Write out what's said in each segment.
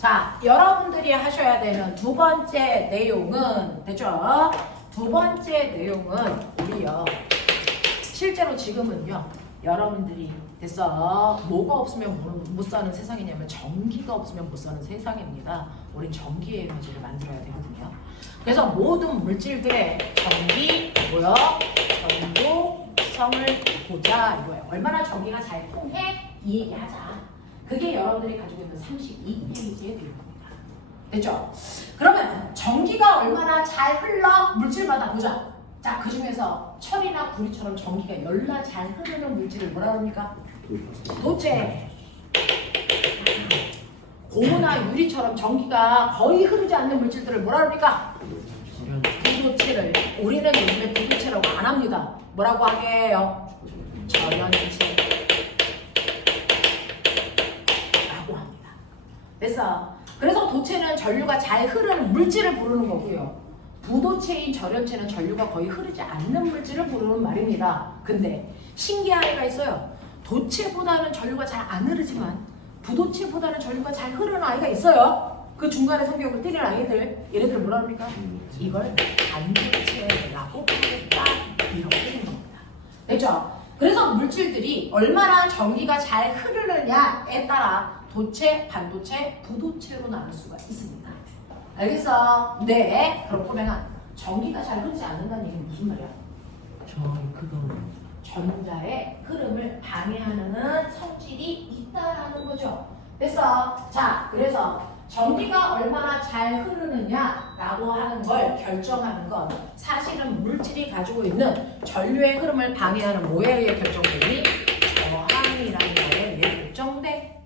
자, 여러분들이 하셔야 되는 두 번째 내용은 됐죠? 두 번째 내용은 우리요. 실제로 지금은요. 여러분들이 됐어. 뭐가 없으면 못 사는 세상이냐면 전기가 없으면 못 사는 세상입니다. 우린 전기 에너지를 만들어야 되거든요. 그래서 모든 물질들의 전기 뭐요? 전도성을 보자 이거예요. 얼마나 전기가 잘 통해? 이 얘기하자. 그게 여러분들이 가지고 있는 32페이지의 내용입니다. 됐죠? 그러면 전기가 얼마나 잘 흘러? 물질마다 보자. 자, 그 중에서 철이나 구리처럼 전기가 열나 잘 흐르는 물질을 뭐라 그럽니까? 도체. 고무나 유리처럼 전기가 거의 흐르지 않는 물질들을 뭐라 그럽니까? 부도체를. 우리는 요즘에 부도체라고 안 합니다. 뭐라고 하게요? 절연체. 라고 합니다. 됐어. 그래서 도체는 전류가 잘 흐르는 물질을 부르는 거고요. 부도체인 절연체는 전류가 거의 흐르지 않는 물질을 부르는 말입니다. 근데 신기한 애가 있어요. 도체보다는 전류가 잘 안 흐르지만 부도체보다는 전류가 잘 흐르는 아이가 있어요. 그 중간에 성격을 때리는 아이들. 얘네들 뭐라 합니까? 이걸 반도체라고 하겠다. 이렇게 되는 겁니다. 됐죠? 그래서 물질들이 얼마나 전기가 잘 흐르느냐에 따라 도체, 반도체, 부도체로 나눌 수가 있습니다. 알겠어? 네. 그렇고 내가 전기가 잘 흐르지 않는다는 얘기는 무슨 말이야? 전자의 흐름을 방해하는 성질이 있다라는 거죠. 됐어? 자, 그래서 전기가 얼마나 잘 흐르느냐라고 하는 걸 결정하는 건 사실은 물질이 가지고 있는 전류의 흐름을 방해하는 뭐에 의해 결정되니? 저항이라는 거에 의해 결정돼.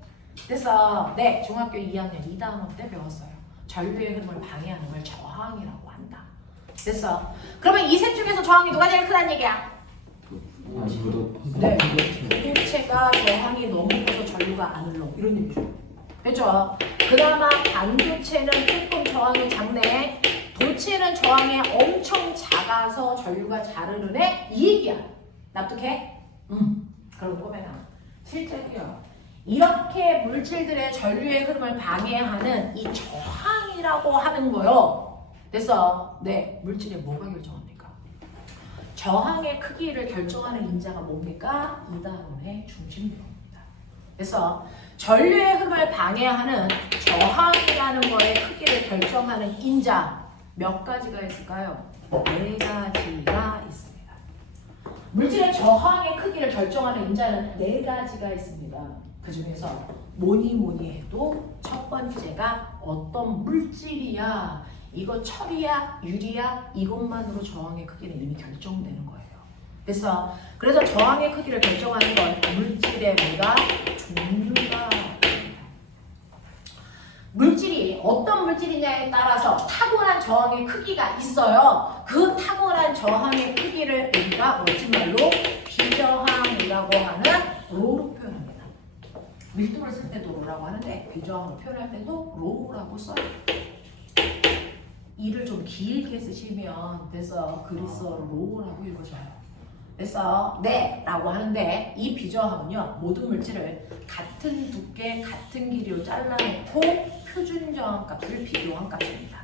됐어? 네. 중학교 2학년 2단원 때 배웠어요. 전류의 흐름을 방해하는 걸 저항이라고 한다. 됐어? 그러면 이 셋 중에서 저항이 누가 제일 크다는 얘기야? 네. 부도체가 저항이 너무 커서 전류가 안 흘러. 이런 얘기죠. 됐죠? 그나마 반도체는 조금 저항이 작네. 도체는 저항이 엄청 작아서 전류가 잘 흐르네. 이 얘기야. 납득해? 그럼 꼬매나. 실제로요. 이렇게 물질들의 전류의 흐름을 방해하는 이 저항이라고 하는 거요. 됐어? 네. 물질의 뭐가 결정합니까? 저항의 크기를 결정하는 인자가 뭡니까? 이단원의 중심력입니다. 그래서 전류의 흐름을 방해하는 저항이라는 거의 크기를 결정하는 인자 몇 가지가 있을까요? 4가지가 있습니다. 물질의 저항의 크기를 결정하는 인자는 4가지가 있습니다. 그 중에서 뭐니 해도 첫 번째가 어떤 물질이야, 이거 철이야, 유리야, 이것만으로 저항의 크기는 이미 결정되는 거예요. 그래서 저항의 크기를 결정하는 건 물질의 뭐가? 종류가. 물질이 어떤 물질이냐에 따라서 타고난 저항의 크기가 있어요. 그 타고난 저항의 크기를 우리가 멋진 말로 비저항이라고 하는 로로 표현합니다. 밀도를 쓸 때도 로라고 하는데 비저항을 표현할 때도 로라고 써요. 이를 좀 길게 쓰시면 돼서 그리스어 로라고 읽어줘요. 그래서 네 라고 하는데 이 비저항은요 모든 물질을 같은 두께 같은 길이로 잘라놓고 표준 저항값을 비교한 값입니다.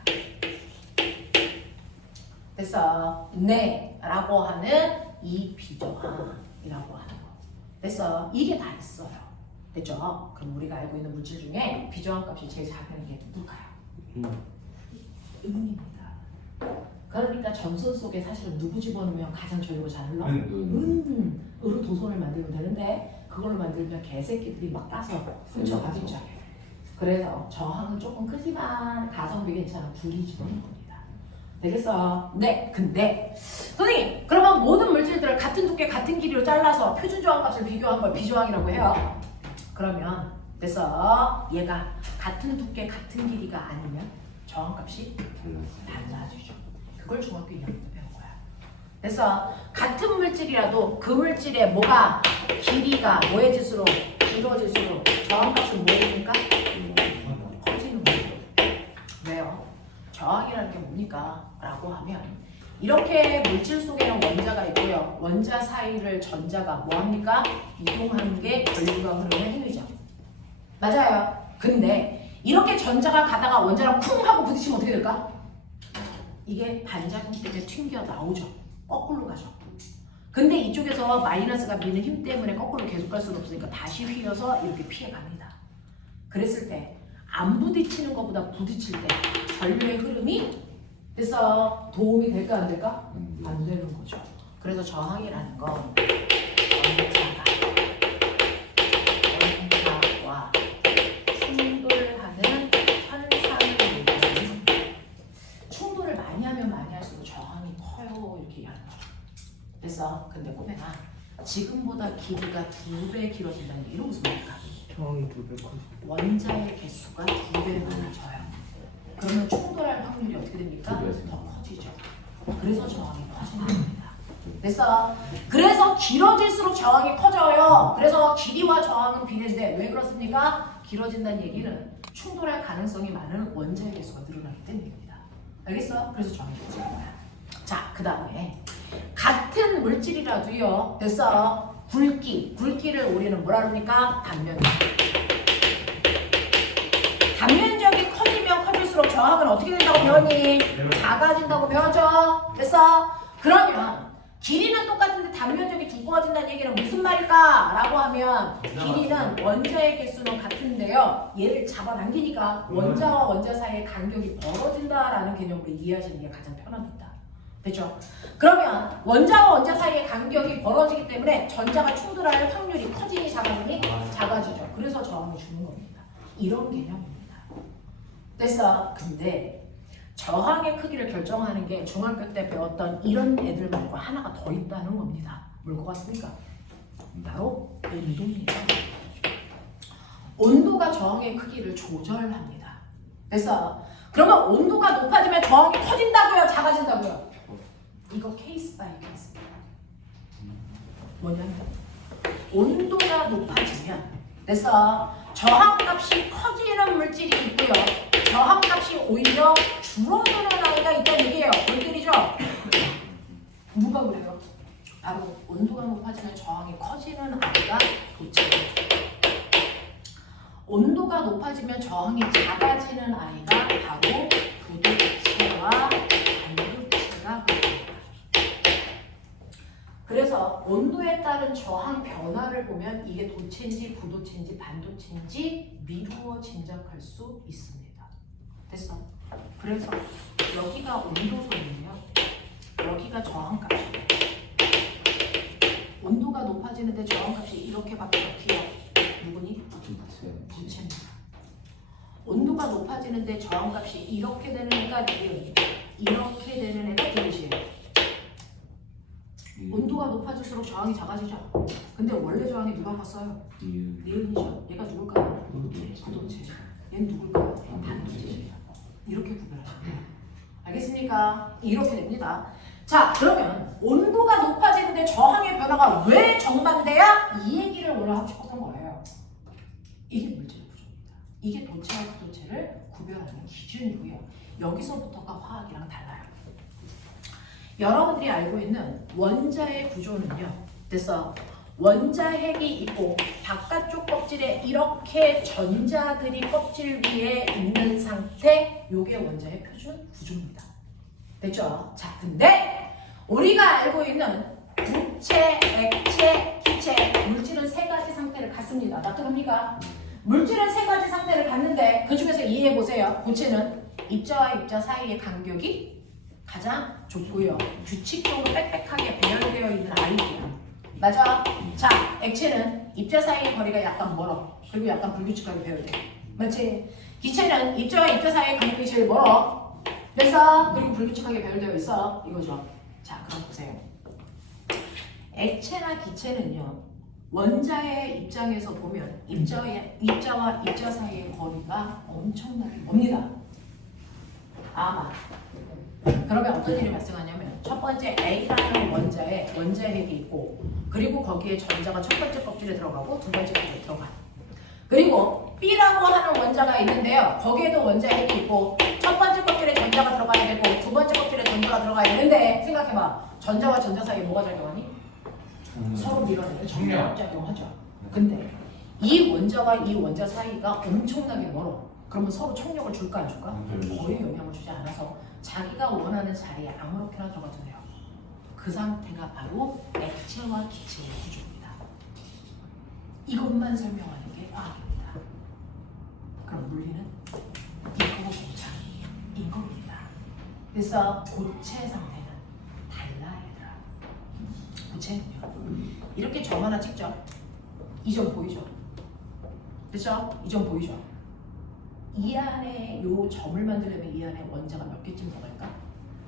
그래서 네 라고 하는 이 비저항이라고 하는 거. 그래서 이게 다 있어요. 됐죠? 그럼 우리가 알고 있는 물질 중에 비저항 값이 제일 작은 게 누굴까요? 음입니다. 그러니까 전선 속에 사실은 누구 집어넣으면 가장 전류가 잘 흘러? 으로 도선을 만들면 되는데 그걸로 만들면 개새끼들이 막 따서 훔쳐가겠죠. 그래서 저항은 조금 크지만 가성비 괜찮아. 둘이 집어넣는 겁니다. 되겠어? 네. 근데 선생님 그러면 모든 물질들을 같은 두께 같은 길이로 잘라서 표준 저항값을 비교한 걸 비저항이라고 해요. 그러면 그래서 얘가 같은 두께 같은 길이가 아니면 저항값이 달라지죠. 그걸 중학교 2학년 때 배운 거야. 그래서 같은 물질이라도 그 물질의 뭐가 길이가 뭐의 지수로 길어질수록 저항값은 뭐입니까? 커지는 거예요. 왜요? 저항이라는 게 뭡니까? 라고 하면 이렇게 물질 속에는 원자가 있고요. 원자 사이를 전자가 뭐합니까? 이동하는 게 전류가 흐르는 힘이죠. 맞아요. 근데 이렇게 전자가 가다가 원자랑 쿵 하고 부딪히면 어떻게 될까? 이게 반작용 때문에 튕겨 나오죠. 거꾸로 가죠. 근데 이쪽에서 마이너스가 미는 힘 때문에 거꾸로 계속 갈 수는 없으니까 다시 휘어서 이렇게 피해갑니다. 그랬을 때 안 부딪히는 것보다 부딪힐 때 전류의 흐름이 그래서 도움이 될까 안 될까? 안 되는 거죠. 그래서 저항이라는 건 원자와 충돌하는 현상을 얘기하는 충돌을 많이 하면 많이 할수록 저항이 커요 이렇게 얘기하는 거죠. 그래서 근데 꼬매가 지금보다 길이가 2배 길어진다는 게 이런 무슨 말일까? 저항이 2배 커지. 원자의 개수가 2배 많아져요. 그러면 충돌할 확률이 어떻게 됩니까? 두 배. 더 커지죠. 그래서 저항이 커지는 겁니다. 그래서 길어질수록 저항이 커져요. 그래서 길이와 저항은 비례인데 왜 그렇습니까? 길어진다는 얘기는 충돌할 가능성이 많은 원자의 개수가 늘어나기 때문입니다. 알겠어? 그래서 저항이 커지는 거야. 자, 그 다음에 같은 물질이라도요. 됐어? 굵기를 우리는 뭐라 그럽니까? 단면적. 단면적이 커지면 커질수록 저항은 어떻게 된다고 배웠니? 작아진다고 배웠죠? 됐어? 그러면 길이는 똑같은데 단면적이 두꺼워진다는 얘기는 무슨 말일까? 라고 하면 길이는 원자의 개수는 같은데요. 얘를 잡아당기니까 원자와 원자 사이의 간격이 벌어진다라는 개념으로 이해하시는 게 가장 편합니다. 됐죠? 그러면 원자와 원자 사이의 간격이 벌어지기 때문에 전자가 충돌할 확률이 커지니 작아지니 작아지죠. 그래서 저항을 주는 겁니다. 이런 개념입니다. 됐어? 근데 저항의 크기를 결정하는 게 중학교 때 배웠던 이런 애들 말고 하나가 더 있다는 겁니다. 뭘 것 같습니까? 바로 온도입니다. 온도가 저항의 크기를 조절합니다. 됐어? 그러면 온도가 높아지면 저항이 커진다고요? 작아진다고요? 이거 케이스 바이 케이스입니다. 뭐냐면 온도가 높아지면 됐어? 저항값이 커지는 물질이 있고요. 저항값이 오히려 줄어드는 아이가 있다는 얘기예요. 볼들이죠? 누가 그래요? 바로 온도가 높아지면 저항이 커지는 아이가 도체입니다. 온도가 높아지면 저항이 작아지는 아이가 바로 부도체와 반도체가 됩니다. 그래서 온도에 따른 저항 변화를 보면 이게 도체인지 부도체인지 반도체인지 미루어 짐작할 수 있습니다. 됐어? 그래서 여기가 온도소이고요. 여기가 저항값이에요. 온도가 높아지는데 저항값이 이렇게 바뀌어. 누구니? 부체입니다. 온도가 높아지는데 저항값이 이렇게 되는 애가 니은, 이렇게 되는 애가 디귿이에요. 온도가 높아질수록 저항이 작아지죠. 근데 원래 저항이 누가 컸어요? 니은이죠. 얘가 누굴까요? 부도체. 얘는 누굴까요? 반도체입니다. 이렇게 구별하시면 돼요. 알겠습니까? 이렇게 됩니다. 자, 그러면 온도가 높아지는데 저항의 변화가 왜 정반대야? 이 얘기를 오늘 하고 싶었던 거예요. 이게 물질 구조입니다. 이게 도체와 부도체를 구별하는 기준이고요. 여기서부터가 화학이랑 달라요. 여러분들이 알고 있는 원자의 구조는요. 그래서 원자핵이 있고 바깥쪽 껍질에 이렇게 전자들이 껍질 위에 있는 상태, 요게 원자의 표준 구조입니다. 됐죠? 자, 근데 우리가 알고 있는 부체, 액체, 기체, 물질은 세 가지 상태를 갖습니다. 납득합니까? 물질은 세 가지 상태를 갖는데 그 중에서 이해해 보세요. 부체는 입자와 입자 사이의 간격이 가장 좁고요. 규칙적으로 빽빽하게 배열되어 있는 아이디어. 맞아? 자, 액체는 입자 사이의 거리가 약간 멀어. 그리고 약간 불규칙하게 배열돼. 맞지? 기체는 입자와 입자 사이의 간격이 제일 멀어. 그래서 그리고 불규칙하게 배열되어 있어. 이거죠. 자, 그럼 보세요. 액체나 기체는요. 원자의 입장에서 보면 입자와 입자 사이의 거리가 엄청나게 멉니다. 아마. 그러면 어떤 일이 발생하냐면 첫 번째 A라는 원자핵이 있고 그리고 거기에 전자가 첫 번째 껍질에 들어가고 두 번째 껍질에 들어가. 그리고 B라고 하는 원자가 있는데요. 거기에도 원자핵이 있고 첫 번째 껍질에 전자가 들어가야 되고 두 번째 껍질에 전자가 들어가야 되는데 생각해봐. 전자와 전자 사이에 뭐가 작용하니? 서로 밀어내는 정력 작용하죠. 근데 이 원자와 이 원자 사이가 엄청나게 멀어. 그러면 서로 총력을 줄까 안 줄까? 거의 영향을 주지 않아서 자기가 원하는 자리에 아무렇게나 들어가도 돼요. 그 상태가 바로 액체와 기체의 구조입니다. 이것만 설명하는 게 과학입니다. 그럼 물리는 이거 공차인 겁니다. 그래서 고체 상태는 달라 얘들아. 고체는요. 이렇게 점 하나 찍죠. 이 점 보이죠? 그렇죠? 이 점 보이죠? 이 안에 요 점을 만들려면 이 안에 원자가 몇 개쯤 들어갈까?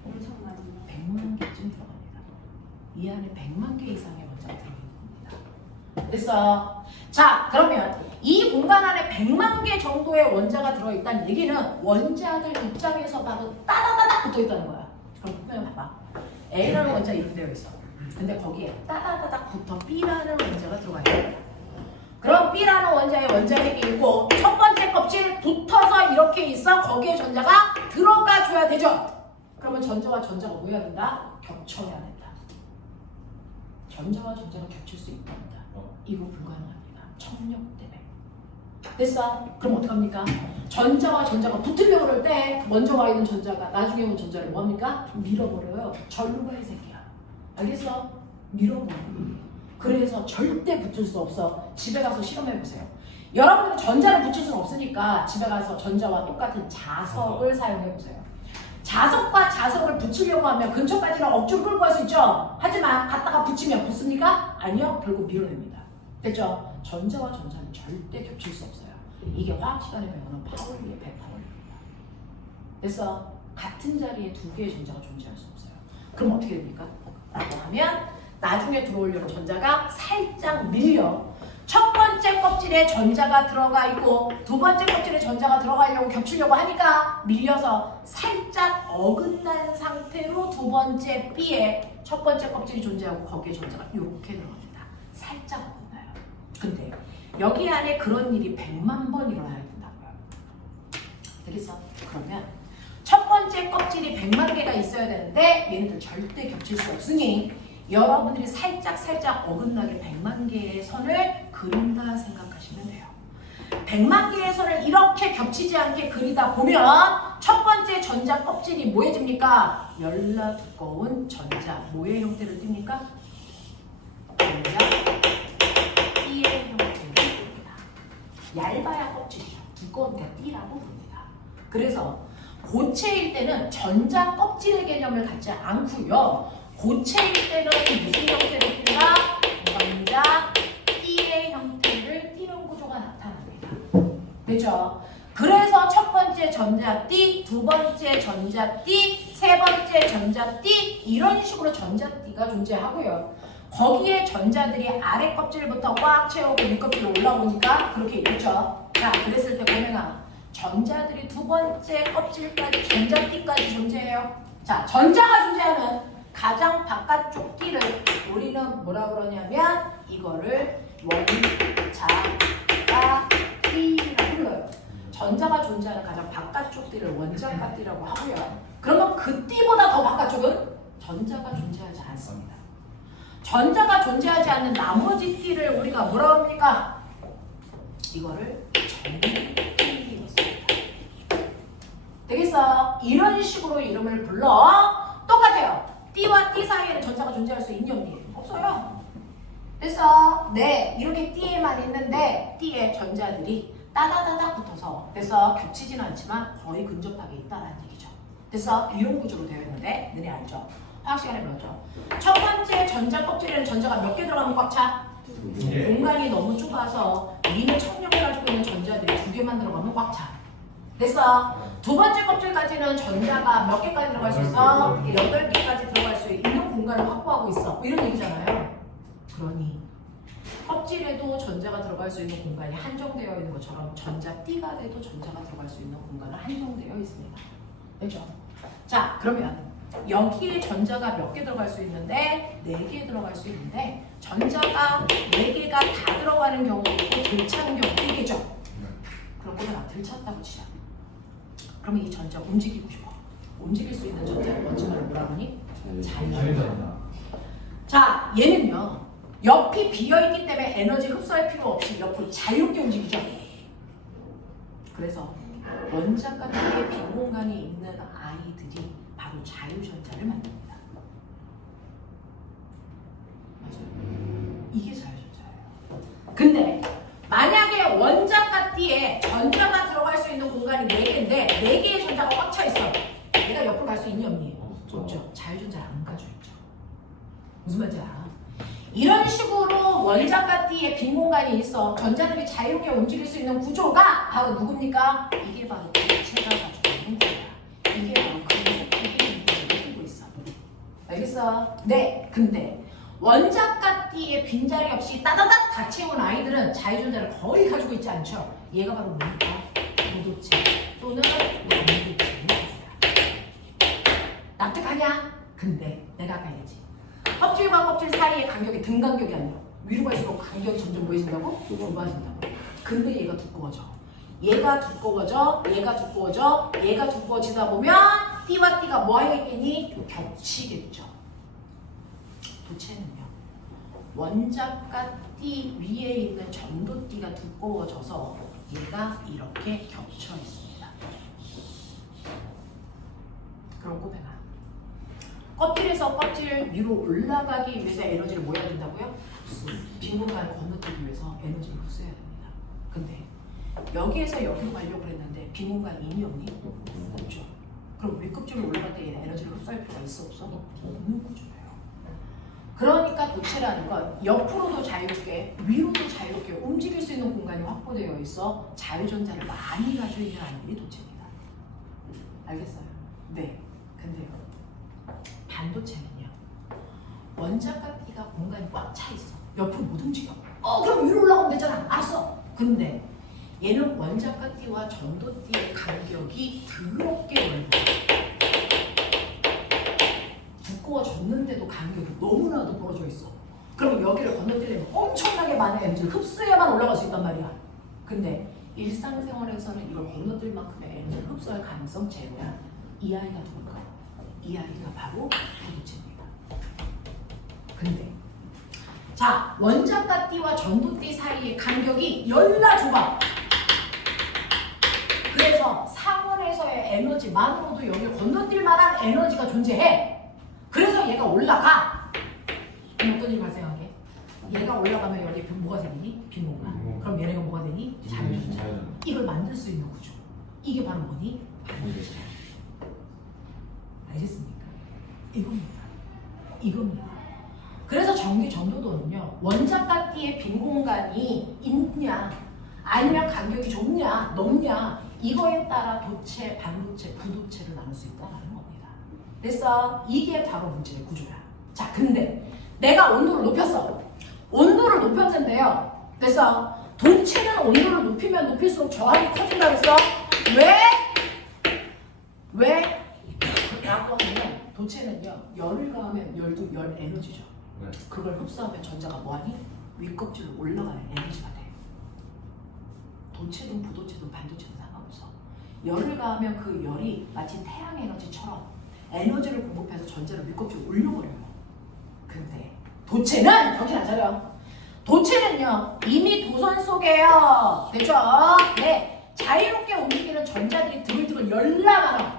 엄청 많이 100만 개쯤 들어갑니다. 이 안에 100만 개 이상의 원자가 들어있는 겁니다. 됐어. 자, 그러면 이 공간 안에 100만 개 정도의 원자가 들어있다는 얘기는 원자들 입장에서 바로 따다다닥 붙어있다는 거야. 그럼 분명히 봐봐. A라는 원자 입되어 있어. 근데 거기에 따다다닥 붙어 B라는 원자가 들어가 있다. 그럼 B라는 원자의 원자핵이 있고 첫 번째 껍질 붙어서 이렇게 있어. 거기에 전자가 들어가줘야 되죠. 그러면 전자와 전자가 뭐 해야 된다? 겹쳐야 된다. 전자와 전자가 겹칠 수 있답니다. 이거 불가능합니다. 청력 때문에. 됐어? 그럼 어떡합니까? 전자와 전자가 붙으려고 그럴 때 먼저 와 있는 전자가 나중에 온 전자를 뭐합니까? 밀어버려요. 절로 가 이 새끼야. 알겠어? 밀어버려. 그래서 절대 붙을 수 없어. 집에 가서 실험해보세요. 여러분은 전자를 붙일 수는 없으니까 집에 가서 전자와 똑같은 자석을 사용해보세요. 자석과 자석을 붙이려고 하면 근처까지는 억지로 끌고 갈 수 있죠? 하지만 갖다가 붙이면 붙습니까? 아니요. 결국 밀어냅니다. 됐죠? 전자와 전자는 절대 겹칠 수 없어요. 이게 화학 시간에 배우는 파울리의 배파울리입니다. 그래서 같은 자리에 두 개의 전자가 존재할 수 없어요. 그럼 어떻게 됩니까? 라고 하면 나중에 들어오려는 전자가 살짝 밀려 첫 번째 껍질에 전자가 들어가 있고 두 번째 껍질에 전자가 들어가려고 겹치려고 하니까 밀려서 살짝 어긋난 상태로 두 번째 B에 첫 번째 껍질이 존재하고 거기에 전자가 이렇게 들어갑니다. 살짝 어긋나요. 근데 여기 안에 그런 일이 100만 번 일어나야 된다고요. 되겠어? 그러면 첫 번째 껍질이 100만 개가 있어야 되는데 얘네들 절대 겹칠 수 없으니 여러분들이 살짝 어긋나게 100만 개의 선을 그린다 생각하시면 돼요. 100만 개의 선을 이렇게 겹치지 않게 그리다 보면 첫 번째 전자 껍질이 뭐해집니까? 열나 두꺼운 전자 뭐의 형태를 띱니까? 전자 B의 형태를 띱니다. 얇아야 껍질이죠. 두꺼우니까 B라고 부릅니다. 그래서 고체일 때는 전자 껍질의 개념을 갖지 않고요. 고체일 때는 무슨 형태를 띈다? 전자 B의 형태를 띠는 구조가 나타납니다. 됐죠? 그래서 첫 번째 전자 T, 두 번째 전자 T, 세 번째 전자 T 이런 식으로 전자 T가 존재하고요. 거기에 전자들이 아래 껍질부터 꽉 채우고 밑껍질로 올라오니까 그렇게 있겠죠. 자, 그랬을 때 보면아 전자들이 두 번째 껍질까지 전자 T까지 존재해요. 자, 전자가 존재하는 가장 바깥쪽 띠를 우리는 뭐라 그러냐면 이거를 원자가 띠라고 불러요. 전자가 존재하는 가장 바깥쪽 띠를 원자가 띠라고 하고요. 그러면 그 띠보다 더 바깥쪽은 전자가 존재하지 않습니다. 전자가 존재하지 않는 나머지 띠를 우리가 뭐라 그럽니까? 이거를 전띠라고 씁니다. 되겠어? 이런 식으로 이름을 불러. 똑같아요. T와 T 사이에는 전자가 존재할 수 있니 없니? 없어요. 그래서 네 이렇게 T에만 있는데 T의 전자들이 따다다닥 붙어서 그래서 겹치지는 않지만 거의 근접하게 있다는 얘기죠. 그래서 이런 구조로 되어 있는데 너네 알죠? 화학 시간에 배웠죠? 첫 번째 전자 껍질에는 전자가 몇 개 들어가면 꽉 차? 공간이 너무 좁아서 니는 청력을 가지고 있는 전자들이 2개만 들어가면 꽉 차. 됐어? 두 번째 껍질까지는 전자가 몇 개까지 들어갈 수 있어? 8개까지 들어갈 수 있는 공간을 확보하고 있어. 뭐 이런 얘기잖아요. 그러니 껍질에도 전자가 들어갈 수 있는 공간이 한정되어 있는 것처럼 전자 T가 돼도 전자가 들어갈 수 있는 공간은 한정되어 있습니다. 됐죠? 자, 그러면 여기에 전자가 몇 개 들어갈 수 있는데 4개 들어갈 수 있는데 전자가 4개가 다 들어가는 경우도 있고 들차는 경우도 있겠죠? 그렇게 내가 들찼다고 치자. 그러면 이 전자 움직이고 싶어. 움직일 수 있는 전자를 원천을 뭐라 하니? 자유전자. 자, 얘는요. 옆이 비어있기 때문에 에너지 흡수할 필요 없이 옆으로 자유롭게 움직이죠. 그래서 원자과 T의 빈 공간이 있는 아이들이 바로 자유전자를 만듭니다. 맞아요. 이게 자유전자예요. 근데 만약에 원자과 T에 전자가 들어갈 수 있는 공간이 4개인데 4개의 전자가 꽉 차 있어. 얘가 옆으로 갈 수 있니 없니? 없죠. 자유전자를 안 가지고 있죠. 무슨 말인지 알아? 이런 식으로 원자과 T에 빈 공간이 있어. 전자들이 자유롭게 움직일 수 있는 구조가 바로 누굽니까? 이게 바로 도체가 가지고 있는 거야. 이게 바로 그래서 구조를 띄고 있어. 알겠어? 네. 근데 원자과 T에 빈자리 없이 따다닥 다 채운 아이들은 자유전자를 거의 가지고 있지 않죠. 얘가 바로 뭡니까? 무도체 또는 양도체의 구조야. 납득하냐? 근데 내가 아까 얘기했지. 껍질과 껍질 사이의 간격이 등 간격이 아니라 위로 갈수록 간격이 점점 뭐해진다고? 좁아진다고. 근데 얘가 두꺼워져. 얘가 두꺼워져. 얘가 두꺼워져. 얘가 두꺼워지다 보면 T와 T가 뭐 하겠니? 겹치겠죠. 도체는요. 원자과 T 위에 있는 전도 T가 두꺼워져서 얘가 이렇게 겹쳐 있습니다. 그럼 꼬맹아. 껍질에서 껍질 위로 올라가기 위해서 에너지를 뭐 해야 된다고요? 빈 공간을 건너뛰기 위해서 에너지를 흡수해야 됩니다. 근데 여기에서 여기로 가려고 했는데 빈 공간이 있니 없니? 없죠. 그럼 윗껍질로 올라갈 때 에너지를 흡수할 필요가 있어 없어? 없는 구조예요. 그러니까 도체라는 건 옆으로도 자유롭게 위로도 자유롭게 움직일 수 있는 공간이 확보되어 있어 자유전자를 많이 가지고 있는 아이들이 도체입니다. 알겠어요? 네. 근데요. 반도체는요. 원자과 T가 공간이 꽉 차 있어. 옆으로 못 움직여. 그럼 위로 올라가면 되잖아. 알았어. 근데 얘는 원자과 T와 전도 T의 간격이 더럽게 넓어. 두꺼워졌는데도 간격이 너무나도 벌어져 있어. 그럼 여기를 건너뛰려면 엄청나게 많은 에너지를 흡수해야만 올라갈 수 있단 말이야. 근데 일상생활에서는 이걸 건너뛸 만큼의 에너지를 흡수할 가능성 제로야. 이 아이가 누굴까? 이 아이가 바로 반도체입니다. 근데 자, 원자과 T와 전도 T 사이의 간격이 열나 좁아. 그래서 상온에서의 에너지만으로도 여기를 건너뛸 만한 에너지가 존재해. 그래서 얘가 올라가. 그럼 어떤 일이 발생하게? 얘가 올라가면 여기 뭐가 생기니? 빈 공간. 그럼 얘네가 뭐가 되니? 자유전자. 이걸 만들 수 있는 구조. 이게 바로 뭐니? 반도체. 알겠습니까? 이겁니다. 그래서 전기 전도도는요. 원자과 T의 빈 공간이 있냐 아니면 간격이 좁냐 넓냐 이거에 따라 도체, 반도체, 부도체를 나눌 수 있다는 겁니다. 됐어? 이게 바로 문제의 구조야. 자, 근데 내가 온도를 높였어. 온도를 높였는데요. 됐어? 도체는 온도를 높이면 높일수록 저항이 커진다 그랬어? 왜? 라고 하면 도체는요. 열을 가하면 열도 열 에너지죠. 네. 그걸 흡수하면 전자가 뭐하니? 윗껍질로 올라가는 에너지가 돼. 도체든 부도체든 반도체든 상관없어. 열을 가하면 그 열이 마치 태양 에너지처럼 에너지를 공급해서 전자를 윗껍질로 올려버려요. 근데 도체는 정신 안 차려. 도체는요 이미 도선 속에요. 됐죠? 네. 자유롭게 움직이는 전자들이 드글드글 열나 많아.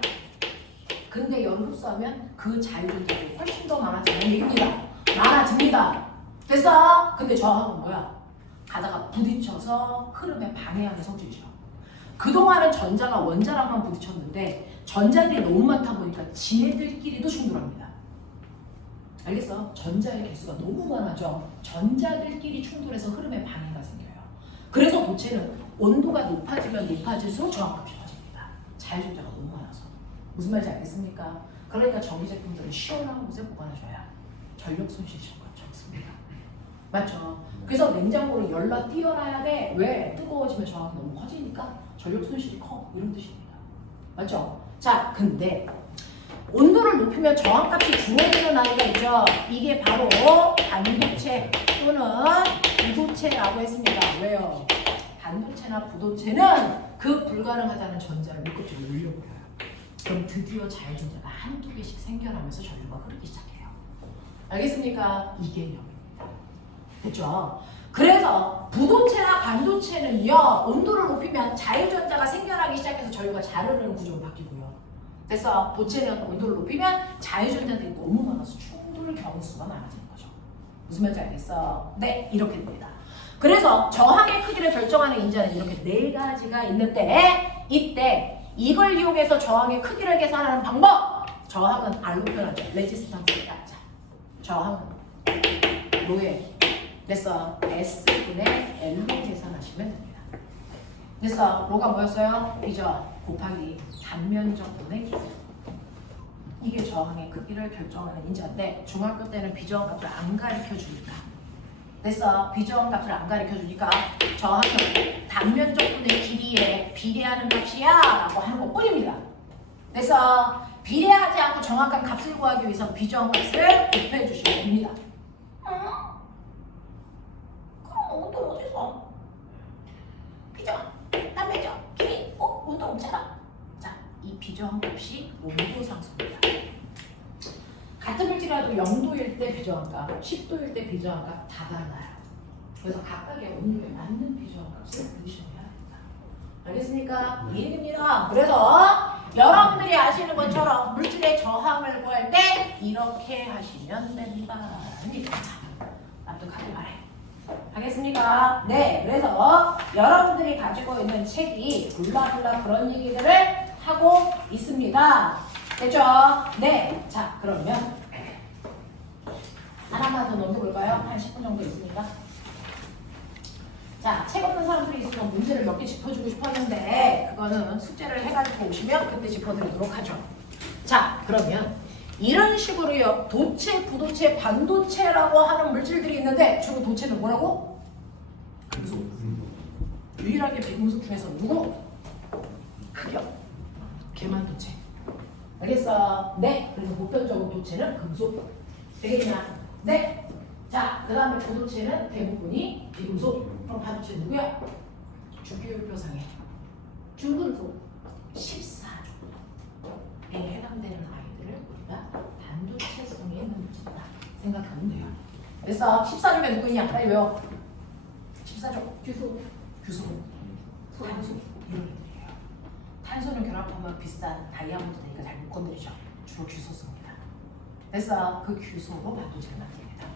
근데 열을 흡수하면 그 자유전자들이 훨씬 더 많아지는 얘기입니다. 많아집니다. 됐어? 근데 저항은 뭐야? 가다가 부딪혀서 흐름에 방해하는 성질이죠. 그동안은 전자가 원자랑만 부딪혔는데 전자들이 너무 많다 보니까 지네들끼리도 충돌합니다. 알겠어? 전자의 개수가 너무 많아져. 전자들끼리 충돌해서 흐름에 방해가 생겨요. 그래서 도체는 온도가 높아지면 높아질수록 저항값이 커집니다. 자유전자가 너무 많아서. 무슨 말인지 알겠습니까? 그러니까 전기 제품들은 시원한 곳에 보관해줘야 전력 손실이 적습니다. 맞죠? 그래서 냉장고를 열라 띄어놔야 돼. 왜? 뜨거워지면 저항이 너무 커지니까 전력 손실이 커. 이런 뜻입니다. 맞죠? 자, 근데 온도를 높이면 저항값이 줄어드는 아이가 있죠. 이게 바로 반도체 또는 부도체라고 했습니다. 왜요? 반도체나 부도체는 그 불가능하다는 전자를 윗껍질로 올려버려요. 그럼 드디어 자유전자가 한두 개씩 생겨나면서 전류가 흐르기 시작해요. 알겠습니까? 이 개념입니다. 됐죠? 그래서 부도체나 반도체는요 온도를 높이면 자유전자가 생겨나기 시작해서 전류가 잘 흐르는 구조로 바뀌고요. 그래서 도체는 온도를 높이면 자유전자들이 너무 많아서 충돌 경수가 많아지는 거죠. 무슨 말인지 알겠어? 네, 이렇게 됩니다. 그래서 저항의 크기를 결정하는 인자는 이렇게 4가지가 있는데 이때 이걸 이용해서 저항의 크기를 계산하는 방법! 저항은 R로 표현하죠. 레지스탄스 약자. 저항은 로에 그래서 S분의 L로 계산하시면 됩니다. 그래서 로가 뭐였어요? 이죠. 곱하기 단면적분의 기호. 이게 저항의 크기를 결정하는 인자인데 중학교 때는 비저항 값을 안 가르쳐 주니까 그래서 비저항 값을 안 가르쳐 주니까 저항은 단면적분의 길이에 비례하는 값이야 라고 하는 것 뿐입니다. 그래서 비례하지 않고 정확한 값을 구하기 위해서 비저항 값을 곱해 주시면 됩니다. 그럼 온도 어디서? 비저항, 단면적, 길이, 온도 없잖아. 자, 이 비저항 값이 온도 상수입니다. 같은 물질이라도 0도일 때 비저항 값, 10도일 때 비저항 값 다 달라요. 그래서 각각의 온도에 맞는 비저항 값을 구하셔야 합니다. 알겠습니까? 이해됩니다. 그래서 여러분들이 아시는 것처럼 물질의 저항을 구할 때 이렇게 하시면 된다. 납득하고 말해. 알겠습니까? 네, 그래서 여러분들이 가지고 있는 책이 블라블라 그런 얘기들을 하고 있습니다. 됐죠? 네. 자, 그러면 하나만 더 넘겨볼까요? 한 10분 정도 있으니까. 자, 책 없는 사람들이 있으면 문제를 몇 개 짚어주고 싶었는데 그거는 숙제를 해가지고 오시면 그때 짚어드리도록 하죠. 자, 그러면 이런 식으로요. 도체, 부도체, 반도체라고 하는 물질들이 있는데 주로 도체는 뭐라고? 금속. 유일하게 비금속 중에서 누구? 흑연. 개만도체. 알겠어? 네. 그래서 보편적으로 도체는 금속. 되겠냐? 네. 자, 그 다음에 부도체는 대부분이 비금속. 그럼 반도체 누구야? 주기율표상에 중금속 14조에 해당되는 아이들을 우리가 반도체성에 있는 물질이다 생각하면 돼요. 그래서 14조가 누구냐? 빨리 외워. 14조. 규소. 탄소. 이런 애들이에요. 탄소는 결합하면 비싼 다이아몬드 되니까 잘 못 건드리죠. 주로 규소 씁니다. 그래서 그 규소로 반도체를 만듭니다.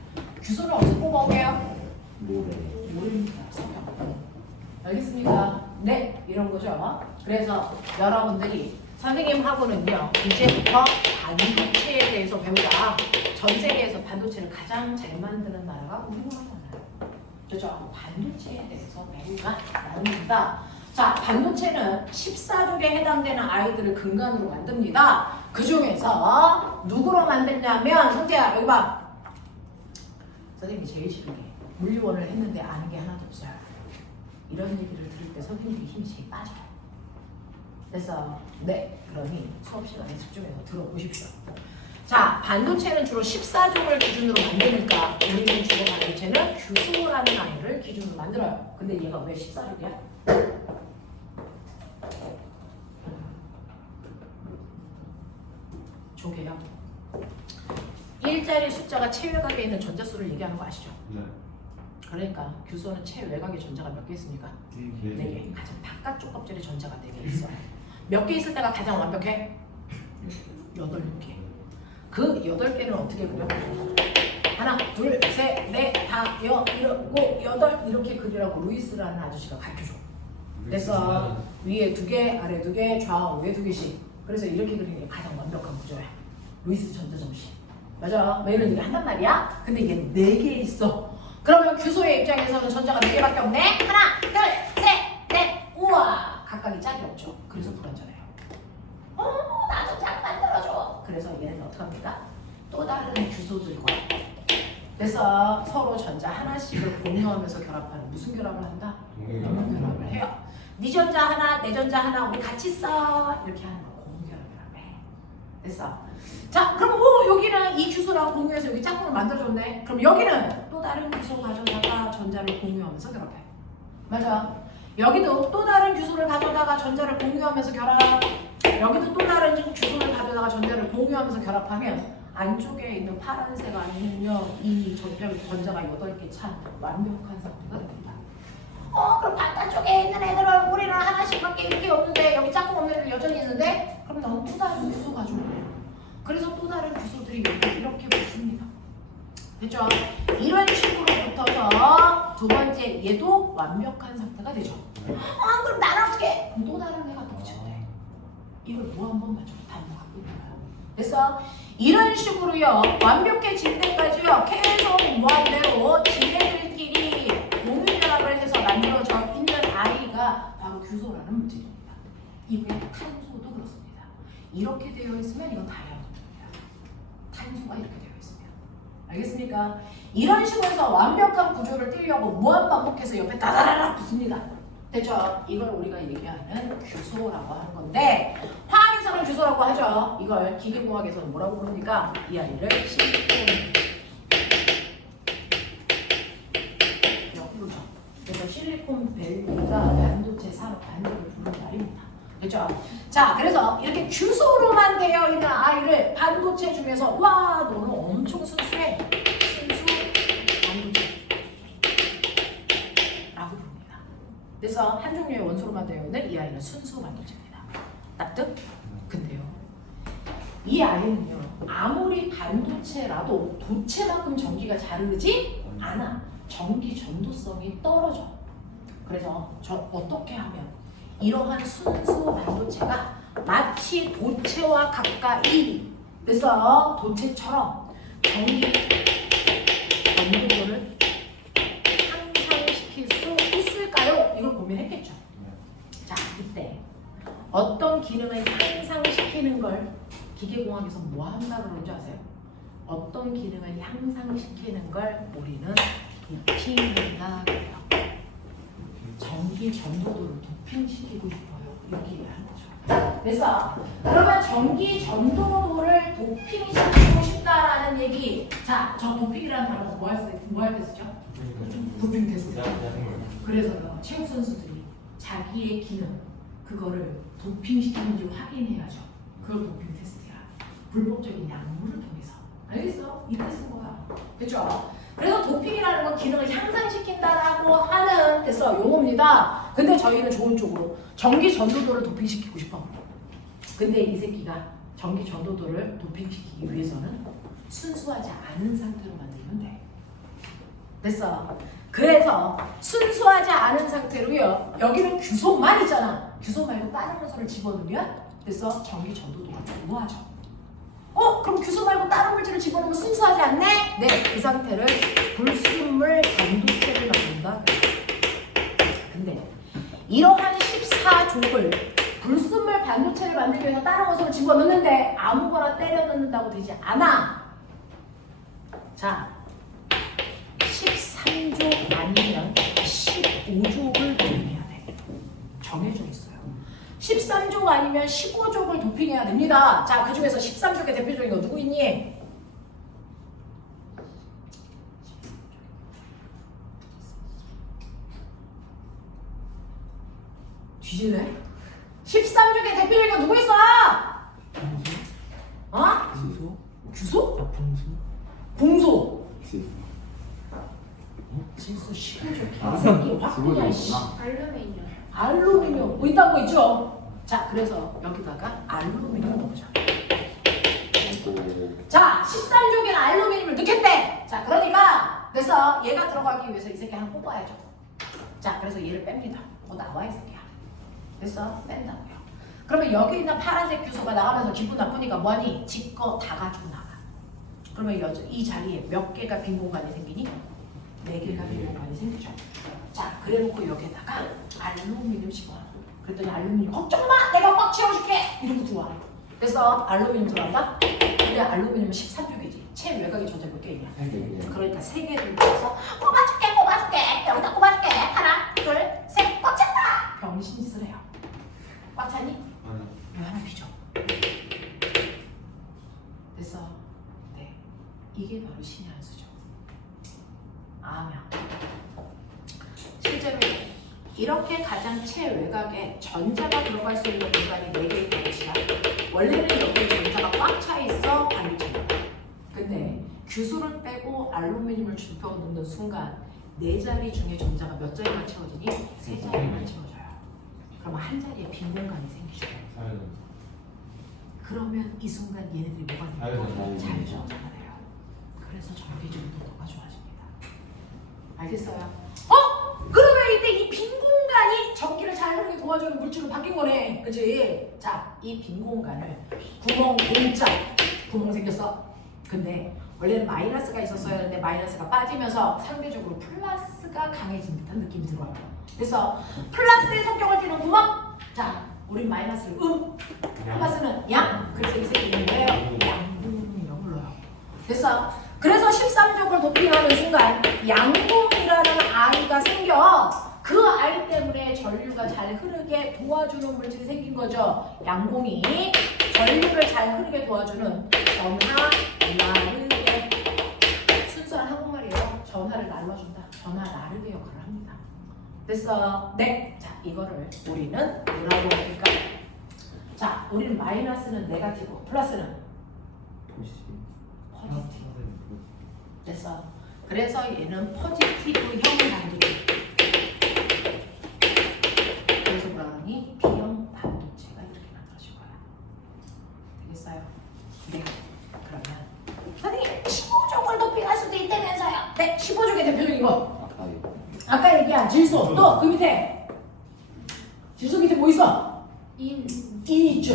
규소는 어디서 뽑아오게요? 모래입니다. 석영. 알겠습니까? 네, 이런 거죠. 그래서 여러분들이 선생님하고는요 이제부터 반도체에 대해서 배우자. 전 세계에서 반도체를 가장 잘 만드는 나라가 우리나라잖아요. 그렇죠? 반도체에 대해서 배우자 나눕니다. 자, 반도체는 14족에 해당되는 아이들을 근간으로 만듭니다. 그 중에서 누구로 만드냐면 성재야 여기 봐. 선생님이 제일 싫은 게 물리원을 했는데 아는 게 하나도 없어요. 이런 얘기를 들을 때 선생님이 힘이 제일 빠져요. 그래서 네, 그러니 수업 시간에 집중해서 들어보십시오. 자, 반도체는 주로 14족을 기준으로 만드니까 우리는 주로 반도체는 규소라는 아이를 기준으로 만들어요. 근데 얘가 왜 14족이야? 조개요. 일자리 숫자가 체외곽에 있는 전자수를 얘기하는 거 아시죠? 네. 그러니까 규소는 체외곽에 전자가 몇 개 있습니까? 4개. 가장 바깥쪽 껍질에 전자가 4개 있어요. 몇 개 있을 때가 가장 완벽해? 8개. 그 8개는 어떻게 그려? 하나, 둘, 셋, 넷, 다, 여, 일곱, 여덟 이렇게 그리라고 루이스라는 아저씨가 가르쳐줘. 그래서 위에 2개, 아래 2개, 좌우에 2개씩. 그래서 이렇게 그리는 게 가장 완벽한 구조야. 루이스 전자점식. 맞아. 뭐 이런 얘기 한단 말이야. 근데 이게 4개 있어. 그러면 규소의 입장에서는 전자가 4개밖에 없네. 하나, 둘, 셋, 넷. 우와. 각각이 짝이 없죠. 그래서 불완전해요. 나도 짝 만들어줘. 그래서 얘는 어떻게 합니까? 또 다른 규소들과 그래서 서로 전자 하나씩을 공유하면서 결합하는 무슨 결합을 한다? 공유결합을 해요. 네 전자 하나, 내 전자 하나 우리 같이 써 이렇게 하는 거 공유결합을 해. 됐어. 자, 그럼 여기는 이 규소랑 공유해서 여기 짝꿍을 만들어줬네. 그럼 여기는 또 다른 규소 가져다가 전자를 공유하면서 결합해. 맞아. 여기도 또 다른 규소를 가져다가 전자를 공유하면서 결합. 여기도 또 다른 규소를 가져다가 전자를 공유하면서 결합하면 안쪽에 있는 파란색 안에는요 이 전자가 8개 찬 완벽한 상태가 됩니다. 그럼 바깥쪽에 있는 애들은 우리는 하나씩밖에 이렇게 없는데 여기 짝꿍 없는 애들 여전히 있는데 그럼 나는 또 다른 규소 가지고 그래요. 그래서 또 다른 규소들이 이렇게 붙습니다. 됐죠? 이런 식으로 붙어서 두 번째 얘도 완벽한 상태가 되죠. 아 그럼 나는 어떻게? 그럼 또 다른 애가 또 붙였네. 이걸 뭐 한 번 맞춰서 답을 갖고 있는 거야. 그래서 이런 식으로요 완벽해질 때까지요 계속 무한대로 지네들끼리 공유결합을 해서 만들어져 있는 아이가 바로 규소라는 문제입니다. 이후에 탄소도 그렇습니다. 이렇게 되어 있으면 이건 다이아몬드입니다. 탄소가 이렇게 되어 있으면 알겠습니까? 이런 식으로 해서 완벽한 구조를 띄려고 무한반복해서 옆에 다다다닥 붙습니다. 됐죠? 이걸 우리가 얘기하는 규소라고 하는 건데 화학에서는 규소라고 하죠. 이걸 기계공학에서는 뭐라고 부릅니까? 이 아이를 실리콘 부르죠. 그래서 실리콘 밸리가 반도체 산업 반도를 부르는 말입니다. 됐죠? 자, 그래서 이렇게 규소로만 되어 있는 아이를 반도체 중에서 와 너는 엄청 순수해. 순수 반도체라고 부릅니다. 그래서 한 종류의 원소로만 되어 있는 이 아이는 순수 반도체입니다. 납득? 근데요. 이 아이는요. 아무리 반도체라도 도체만큼 전기가 잘 흐르지 않아. 전기 전도성이 떨어져. 그래서 어떻게 하면 이러한 순수 반도체가 마치 도체와 가까이 그래서 도체처럼 전기 전도도를 향상시킬 수 있을까요? 이걸 고민했겠죠. 자, 이때 어떤 기능을 향상시키는 걸 기계공학에서 뭐 한다고 그러는지 아세요? 어떤 기능을 향상시키는 걸 우리는 도핑한다 그래요. 전기 전도도를 도핑시키고 싶어요. 이렇게 얘기하는 거죠. 그래서 그러면 전기 전도도를 도핑시키고 싶다라는 얘기. 자, 저 도핑이라는 단어가 뭐 할 때 쓰죠? 도핑 테스트. 그래서요, 체육 선수들이 자기의 기능 그거를 도핑시키는지 확인해야죠. 그걸 도핑 테스트야. 불법적인 약물을 통해서. 알겠어? 이때 쓴 거야. 그렇죠? 그래서 도핑이라는 건 기능을 향상시킨다라고 하는 됐어 용어입니다. 근데 저희는 좋은 쪽으로 전기 전도도를 도핑시키고 싶어. 근데 이 새끼가 전기 전도도를 도핑시키기 위해서는 순수하지 않은 상태로 만들면 돼. 됐어. 그래서 순수하지 않은 상태로요. 여기는 규소만 있잖아. 규소 말고 다른 요소를 집어넣으면 됐어. 전기 전도도가 좋아져. 그럼 규소 말고 다른 물질을 집어넣으면 순수하지 않네? 네, 그 상태를 불순물 전도체를 만든다. 근데 이러한 14족을 불순물 반도체를 만들기 위해서 다른 요소를 집어넣는데 아무거나 때려 넣는다고 되지 않아. 자, 13족 아니면 15족을 도핑해야 돼. 정해져 있어요. 13족 아니면 15족을 도핑해야 됩니다. 자, 그 중에서 13족의 대표적인 거 누구 있니? 뒤질래? 13족의 대표적인 거 누구 있어? 규소? 규소? 봉수? 봉소. 실수. 질소 15족. 이 새끼 확 그냥 씨. 알루미늄. 알루미늄. 뭐 이딴 거 있죠? 자, 그래서 여기다가 알루미늄을 넣어보자. 자, 13족에는 알루미늄을 넣겠대. 자, 그러니까 그래서 얘가 들어가기 위해서 이 새끼 하나 뽑아야죠. 자, 그래서 얘를 뺍니다. 나와 이 새끼야. 됐어? 뺀다고요. 그러면 여기 있는 파란색 규소가 나가면서 기분 나쁘니까 뭐하니? 지 거 다 가지고 나가. 그러면 이 자리에 몇 개가 빈 공간이 생기니? 4개가 빈 공간이 생기죠. 자, 그래놓고 여기에다가 알루미늄 집어넣어. 그랬더니 알루미늄 걱정마! 내가 꽉 채워줄게! 이러고 들어와. 그래서 알루미늄 들어간다? 근데 알루미늄은 13족이지. 최외곽의 존재 몇 개 있냐? 그러니까 3개를 넣어서 꼽아줄게! 여기다 꼽아줄게! 하나, 둘, 셋! 꽉 찼다! 병신짓을 해요. 꽉 찼니? 이 하나 비죠. 됐어. 네. 이게 바로 신의 한 수죠. 아명. 실제로 이렇게 가장 최외곽에 전자가 들어갈 수 있는 공간이 4개인 것이야. 원래는 여기에 전자가 꽉 차 있어 반도체입니다. 근데 규소를 빼고 알루미늄을 줍혀 넣는 순간 4자리 중에 전자가 몇 자리만 채워지니? 3자리만 채워져요. 그러면 한 자리에 빈 공간이 생기죠. 그러면 이 순간 얘네들이 뭐가 돼요? 자유전자. 자유전자가 돼요. 그래서 전기준도 도가 좋아집니다. 알겠어요? 그러면 이때 이 빈 공간이 전기를 잘 흐르게 도와주는 물질로 바뀐 거네. 그치? 자, 이 빈 공간을 구멍 생겼어. 근데 원래는 마이너스가 있었어야 했는데 마이너스가 빠지면서 상대적으로 플러스가 강해진 듯한 느낌이 들어요. 그래서 플러스의 성격을 띠는 구멍. 자, 우린 마이너스를 플러스는 양. 그래서 이 새끼는 뭐예요? 양분이라고 불러요. 됐어? 그래서 13족을 도핑하는 순간 양분이라는 아이가 생겨. 그 아이 때문에 전류가 잘 흐르게 도와주는 물질이 생긴 거죠. 양공이 전류를 잘 흐르게 도와주는 전하나르게. 순수한 한국말이에요. 전하를 날려준다. 전하나르게 역할을 합니다. 됐어? 네. 자, 이거를 우리는 뭐라고 할까? 자, 우리는 마이너스는 네가티브, 플러스는 포지티브. 됐어? 그래서 얘는 포지티브형 반도체. 그래서 뭐라 그러니? B형 반도체가 이렇게 만들어질 거야. 되겠어요? 네. 그러면 선생님 15족을 도핑할 수도 있다면서요? 네, 15족의 대표적인 거. 아까 얘기한 질소. 또 그 밑에 질소 밑에 뭐 있어? 인이 있죠.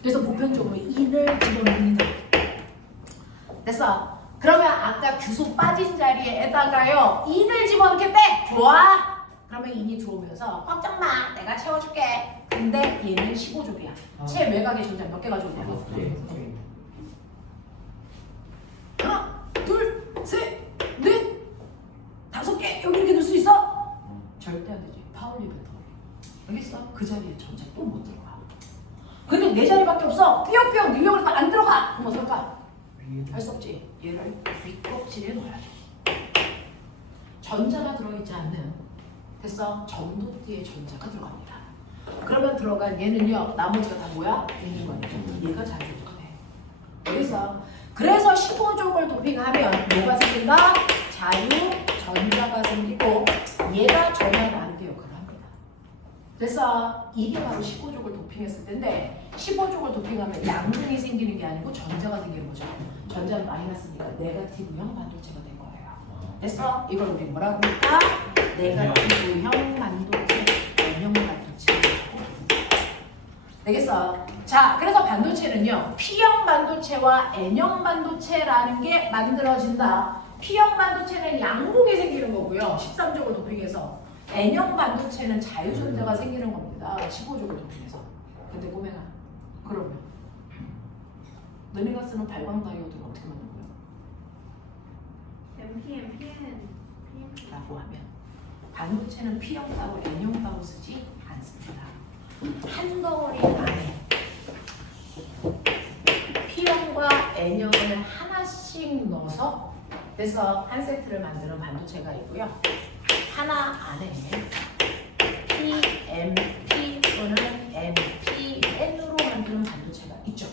그래서 보편적으로 인을 집어넣는다. 됐어? 그러면 아까 규소 빠진 자리에다가요 인을 집어넣게 돼. 좋아? 그러면 인이 들어오면서 걱정 마, 내가 채워줄게. 근데 얘는 15족이야. 체외곽의 전자 몇 개 가지고 있냐? 하나, 둘, 셋, 넷, 5개. 여기 이렇게 넣을 수 있어? 절대 안 되지. 파울리 배터리. 알겠어? 그 자리에 전자 또 못 들어가. 근데 내 자리밖에 없어. 삐용삐용 늘려고 해서 안 들어가. 그럼 어떨까? 할 수 없지. 얘를 윗껍질에 넣어야죠. 전자가 들어있지 않는, 됐어? 전도띠에 전자가 들어갑니다. 그러면 들어간 얘는요, 나머지가 다 뭐야? 있는 거예요. 얘가 자유조가 돼. 그래서 15족을 도핑하면 뭐가 생긴다? 자유 전자가 생기고 얘가 전화 나르게 역할을 합니다. 그래서 이게 바로 15족을 도핑했을 텐데 15족을 도핑하면 양분이 생기는 게 아니고 전자가 생기는 거죠. 전자는 마이너스니까 네거티브형 반도체가 된 거예요. 됐어? 이걸 우리 뭐라고 할까? 네거티브형 반도체, N형 반도체. 되겠어? 자, 그래서 반도체는요, P형 반도체와 N형 반도체라는 게 만들어진다. P형 반도체는 양봉이 생기는 거고요. 13족을 도핑해서. N형 반도체는 자유전자가 생기는 겁니다. 15족을 도핑해서. 근데 꼬맹아, 그러면 너네가 쓰는 발광 다이오드는 어떻게 만든 거야? 라고 하면 반도체는 P형 따로 N형 따로 쓰지 않습니다. 한 덩어리 안에 P형과 N형을 하나씩 넣어서 그래서 한 세트를 만드는 반도체가 있고요. 하나 안에 PMP 또는 MPN으로 만드는 반도체가 있죠.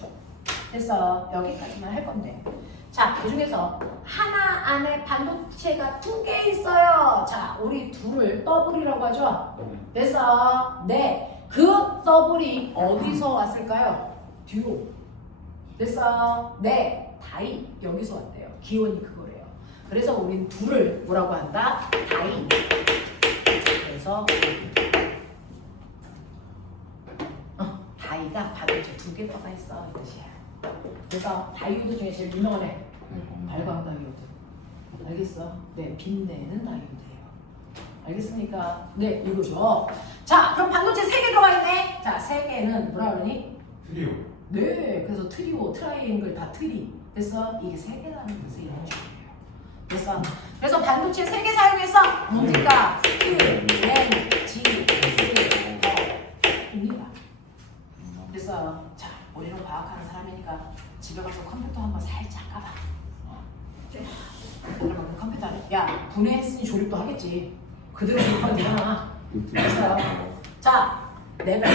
그래서 여기까지만 할 건데, 자, 그 중에서 하나 안에 반도체가 2개 있어요. 자, 우리 둘을 더블이라고 하죠. 그래서 네, 그 더블이 어디서 왔을까요? 듀오. 그래서 네, 다이 여기서 왔대요. 기원이 그거래요. 그래서 우린 둘을 뭐라고 한다? 다이. 그래서 다이가 반도체 2개 떠가 있어 이 뜻이야. 그래서 다이오드 중에 제일 유명한 애 발광 다이오드. 알겠어? 네, 빛내는 다이오드예요. 알겠습니까? 네, 이거죠. 자, 그럼 반도체 3개 들어가 있네. 자, 3개는 뭐라 그러니? 트리오. 네, 그래서 트리오, 트라이앵글 다 트리. 그래서 이게 3개라는 뜻의 이런 식이에요. 그래서 반도체 3개 사용해서 뭡니까? Q, N, G, S, 입니다. 그래서 자, 우리는 과학하는 사람이니까 집에 가서 컴퓨터 한번 살짝 까봐. 그러면 컴퓨터 안에 야, 분해했으니 조립도 하겠지. 그대로 조립하면 되잖아. 그래서 자, 내가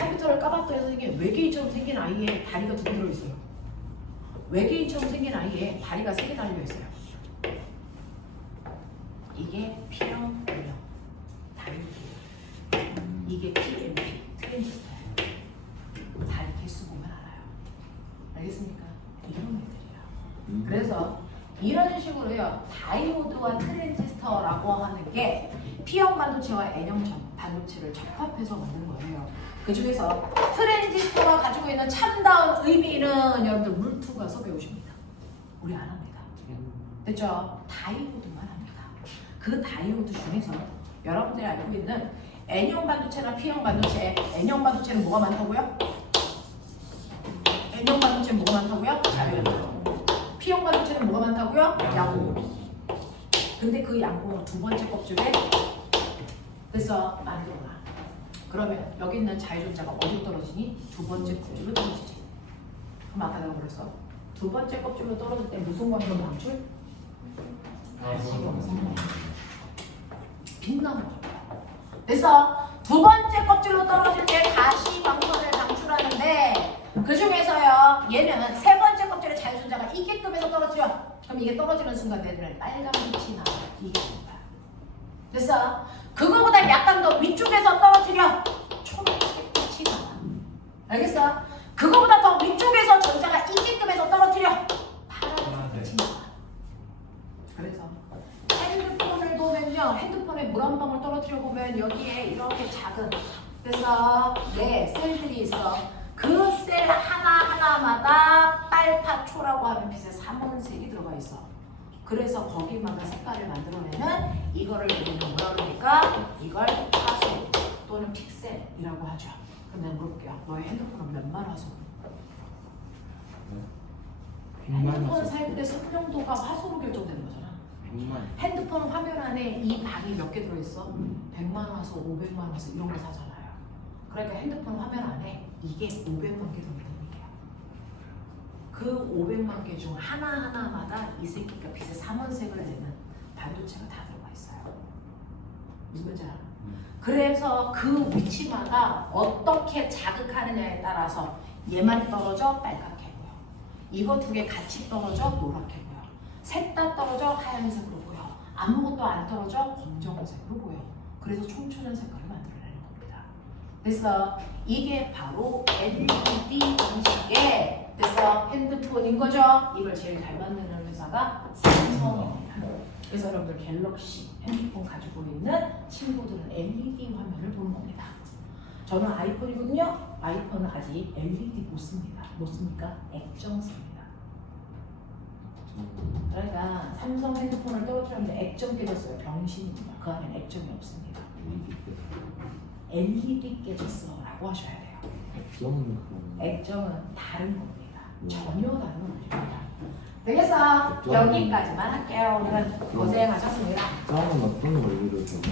컴퓨터를 까봤더니 선생님 외계인처럼 생긴 아이에 다리가 2개 들어있어요. 외계인처럼 생긴 아이에 다리가 3개 달려있어요. 이게 P형, N형, 다이오드. 이게 PMP, 트랜지스터예요. 이런 식으로요. 다이오드와 트랜지스터라고 하는 게 P형 반도체와 N형 반도체를 접합해서 만든 거예요. 그 중에서 트랜지스터가 가지고 있는 참다운 의미는 여러분들 물투가서 배우십니다. 우리 안 합니다. 됐죠? 다이오드만 합니다. 그 다이오드 중에서 여러분들이 알고 있는 N형 반도체나 P형 반도체, N형 반도체는 뭐가 많다고요? N형 반도체는 뭐가 많다고요? 자유형. P형 반도체는 뭐가 많다고요? 양공. 근데 그 양공을 두 번째 껍질에 그래서 만들어놔. 그러면 여기 있는 자유전자가 어디로 떨어지니? 두 번째 껍질로 떨어지지. 그럼 아까 내가 그랬어. 두 번째 껍질로 떨어질 때 무슨 광선 방출? 빛나는 거. 그래서 두 번째 껍질로 떨어질 때 가시 광선을 방출하는데 그 중에서요 얘는 세 번째 껍질에 자유전자가 이기급에서 떨어져. 그럼 이게 떨어지는 순간 내 눈에 빨간 빛이 나와. 이게 뭐야? 그래서 그거보다 약간 더 위쪽에서 떨어뜨려. 초록색 빛이 나와. 알겠어? 그거보다 더 위쪽에서 전자가 이기급에서 떨어뜨려. 파란색 빛이 나와. 그래서 핸드폰을 보면요. 핸드폰에 물 한 방울 떨어뜨려 보면 여기에 이렇게 작은 그래서 셀들이 있어. 그 셀 하나하나마다 빨파초라고 하는 빛의 삼원색이 들어가 있어. 그래서 거기마다 색깔을 만들어내는 이거를 우리는 뭐라 그러니까 이걸 화소 또는 픽셀이라고 하죠. 그럼 내가 물어볼게요. 너의 핸드폰은 몇만 화소? 핸드폰 사용된 선명도가 화소로 결정되는 거잖아. 100만. 핸드폰 화면 안에 이 방이 몇 개 들어있어? 100만 화소, 500만 화소 이런 걸 사잖아요. 그러니까 핸드폰 화면 안에 이게 500만 개 들어있다는 얘기야. 그 500만 개 중 하나하나마다 이 새끼가 빛의 삼원색을 내는 반도체가 다 들어가 있어요. 무슨 말인지 알아? 그래서 그 위치마다 어떻게 자극하느냐에 따라서 얘만 떨어져 빨갛게 보여. 이거 두 개 같이 떨어져 노랗게 보여. 셋 다 떨어져 하얀색으로 보여. 아무것도 안 떨어져 검정색으로 보여. 그래서 촘촘한 색깔을 만들어내는 겁니다. 그래서 이게 바로 LED 방식의 그래서 핸드폰인 거죠. 이걸 제일 잘 만드는 회사가 삼성입니다. 그래서 여러분들 갤럭시 핸드폰 가지고 있는 친구들은 LED 화면을 보는 겁니다. 저는 아이폰이거든요. 아이폰은 아직 LED 못 씁니다. 못 씁니까? 액정 씁니다. 그러니까 삼성 핸드폰을 떨어뜨렸는데 액정 깨졌어요. 병신입니다. 그 안에는 액정이 없습니다. LED 깨졌어 라고 하셔야 돼요. 액정은 다른 겁니다. 전혀 다른 겁니다. 되겠어? 여기까지만 할게요. 오늘은 고생하셨습니다. 짱은 어떤 원리를 좀